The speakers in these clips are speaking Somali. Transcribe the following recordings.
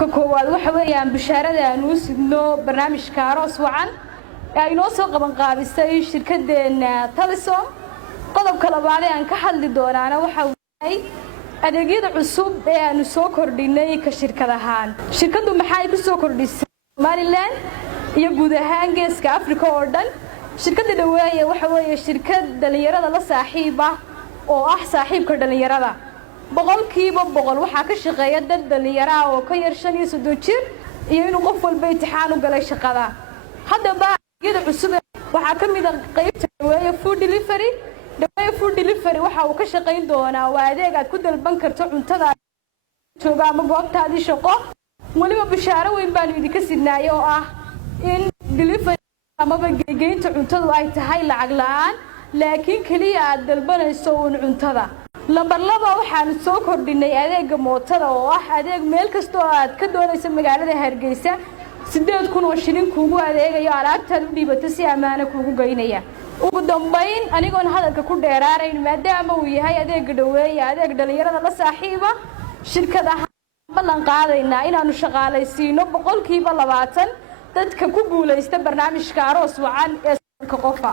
qodobka koowaad waxa weeyaan bishaarada aanu sidno barnaamijka aroos wacan ee ay noo soo qaban qaabisay shirkadeena Telesom. qodobka labaad ee aan ka hadli doonaana waxa weeyay adeegyada cusub ee aanu soo kordhinay ka shirkad ahaan. shirkadu maxay ku soo kordhisay Somaliland iyo guud ahaan Geeska Afrika oo dhan. shirkada dhaweeye waxa weeye shirkad dhalinyarada la saaxiib ah oo ah saaxiibka dhalinyarada. boqolkiiba boqol waxa ka shaqeeya dad dhalinyaro ah oo ka yar 35 jir iyo inuu qof walba imtixaan u galay shaqada. haddaba adeegyada cusub waxa ka mid ah qaybta dhaweeye food delivery. dhaweeye food delivery waxa uu ka shaqeyn doonaa waa adeeg aad ku dalban karto cuntada jooga ama goobtaadii shaqo. waliba bishaaro weyn baan idinka sidnaayo oo ah in delivery ama geeynta cuntadu ay tahay lacag la'aan laakiin kaliya aad dalbanayso cuntada. lambar 2 waxaan soo kordhinay adeega mootada oo ah adeeg meel kasta oo aad ka doonayso magaalada Hargeysa 8,000 oo shilin kuugu adeegayo alaabtaad u dhiibato si amaana kuugu geynaya. ugu dambeyn anigoon hadalka ku dheeraarayn maadaama uu yahay adeeg dhaweeye adeeg dhalinyarada la saaxiiba shirkadaha ballan qaadaynaa inaanu shaqaalaysiino 20% dadka ku guuleysta barnaamijka aroos wacan ee sanadka qofa.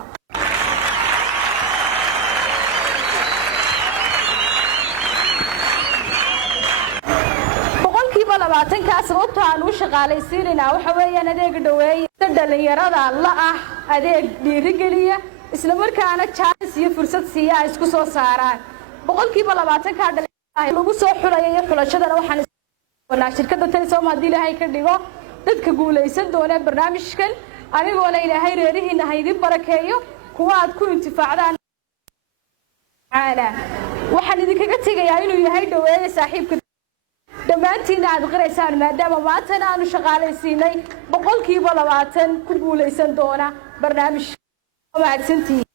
kaas oo taan u shaqaalaysiinayna waxa weeyaan adeeg dhaweeye dhalinyarada la ah adeeg dhiirigeliya isla markaana chance iyo fursad siiya isku soo saaraan. 20% ka dhalinyarada lagu soo xulayo xulashadana waxaan shirkadda Telesom hadii Ilaahay ka dhigo dadka guuleysan doona barnaamijkan anigoo la Ilaahay reerihiina haydin barakeeyo kuwa aad ku intifaacdaan. waxaan idinkaga tagayaa inuu yahay dhaweeye saaxiibka dhammaantiin aad qiraysaan maadaama maanta aanu shaqaalaysiinay 20% ku guuleysan doona barnaamijka.